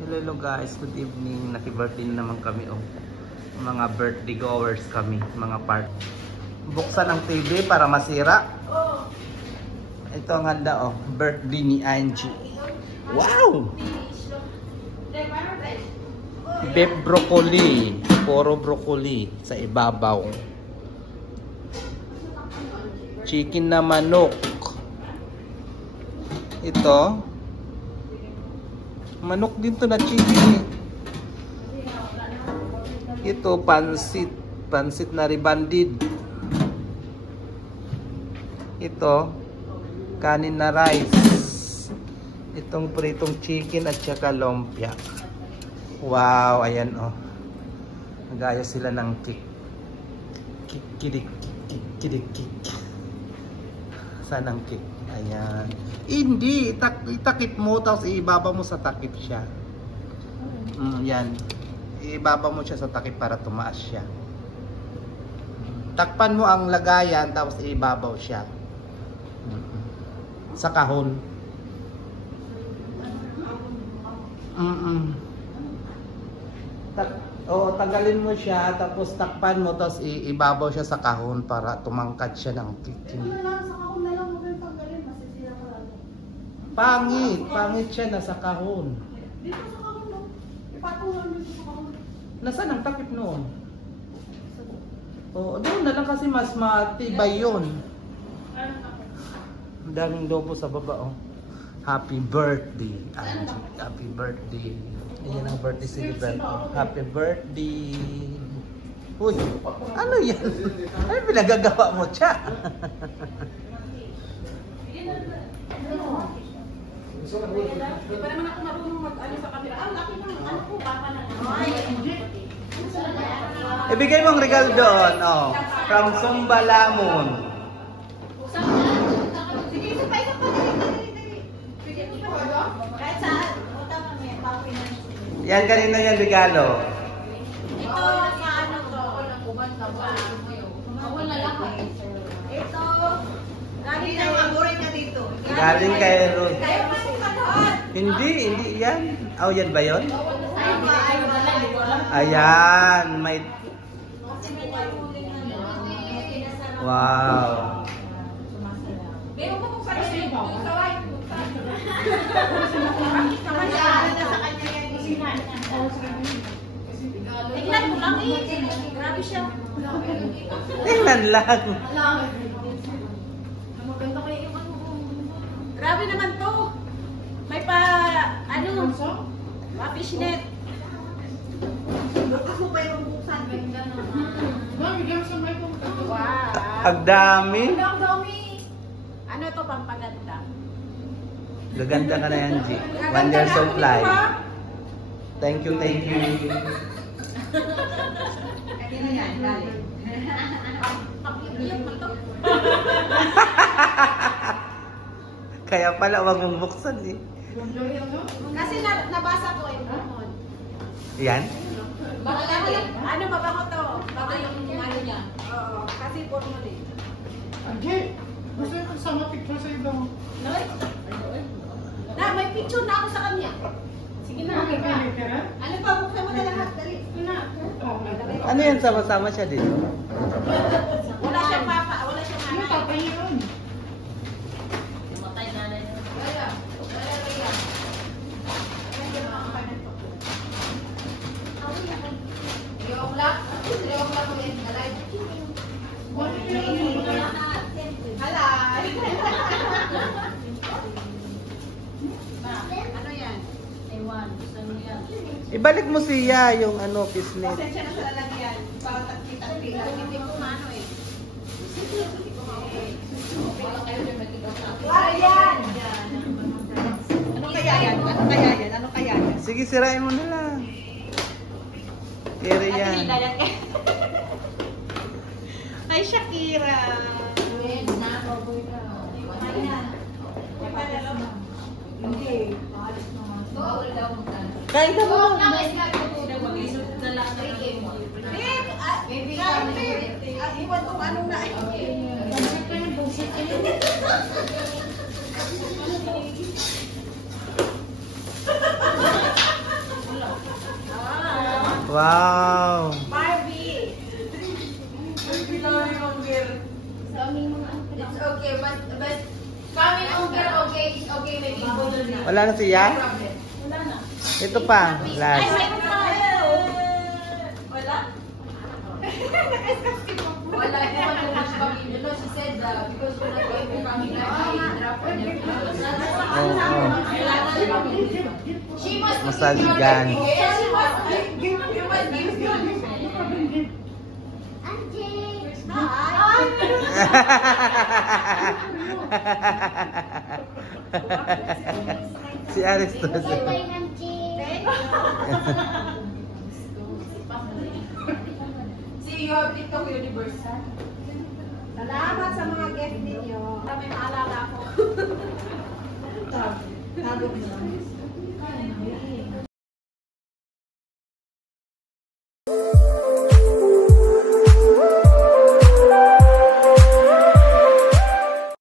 Hello guys, good evening. Naki-birthday na naman kami oh. Mga birthday goers kami, mga part. Buksan ang TV para masira. Ito ang handa oh, birthday ni Angie. Wow! Beef broccoli, puro broccoli sa ibabaw. Chicken na manok. Ito manok din to na chicken. Ito pansit na rebanded. Ito kanin na rice. Itong pritong chicken at saka lumpia. Wow, ayan oh. Nag-ayos sila ng kidik. Saan ang cake? Ayan. Hindi, itakip mo tapos ibaba mo sa takip siya. Yan. Ibaba mo siya sa takip para tumaas siya. Takpan mo ang lagayan tapos ibabaw siya. Sa kahon. Tagalin mo siya tapos takpan mo tapos ibabaw siya sa kahon para tumangkad siya ng cake. Pangit siya nasa kahon. Dito sa kahon, no? Ipatungan dito sa kahon. Nasaan ang takip noon? Oo, doon na lang kasi mas matibay yun. Ang daming lobo sa baba, oh. Happy birthday, Angie. Happy birthday. Ayan ang birthday celebrant. Happy birthday. Uy, ano yan? Ano pinagagawa mo siya? Di pa naman ako marunong mag-ano sa camera. Ah, laki na. Ano po, papa na. Ibigay mo ang regalo doon, oh. From Sumba Lamon. Sige, isa pa. Sige, isa pa. Kahit saan. Punta kami, pauwi na. Yan, kanina yan regalo. Ito, sa ano to? Awal na lang. Ito, galing na maburin ka dito. Galing kay Ruth. Kayo pa si Panood. Hindi yan. Oh, yan ba yun? Ayun ba, Ayan, may... Wow. Meron mo kung saan yung kaway. Kamay na sa kanya yan. Tignan mo lang eh. Grabe siya. Tingnan lang. Maganda kayo yung ano. Grabe naman to. May pa, ano, pa-fishnet. Bukas mo pa yung buksan. Ganda naman. Wow. Ang dami. Ang dami. Ano to, pampaganda? Gaganda ka na yan, G. 1 year supply. Thank you. Kanina yan, galing. Pag-iiyak mo to. Kaya pala wag mong buksan eh. Kasi nabasa ko eh, Pomon. Yan? Baka lang, ano mabango to? Baka yung ano niya. Oo, kasi Pomon eh. Angie, gusto yung kasama picture sa ibang... Na, may picture na ako sa kanya. Sige na, Okay, ka. ka? Ano pa, buksan mo na lahat. Dali. Ito na. Ano yan? Sama-sama siya dito? Wala siyang papa, wala siyang Ano nanay. tatay yun? Matay nanay. Wala. Yung lock mo yan. Alay. Hala. Ano yan? Ewan. Ano yan? Ibalik mo siya yung ano, business. Pasensya na sa lalagyan. Para takti-takti. Hindi ko maano eh. Ayan! Ano kaya yan? Ano kaya yan? Sige, sirain mo na lang. Kere yan. Ay, Shakira! Hindi. Kain ka ba? Iwan kung anong na. Wow! Barbie! Sa aming mga ano It's okay, but kami okay, it's okay, maybe photo na. Wala na siya? No problem. Wala na. Ito pa, Ay, last. mayroon pa. Wala? Wala, I don't want to watch kami. You know, she said because we're not going to kami like drop on your clothes. She must Masaligan. Yes, she must give. You must give. Si Aristos. Bye-bye, Hamjin. See, you have TikTok Universe. Salamat sa mga guest ninyo. Kami maalala ko.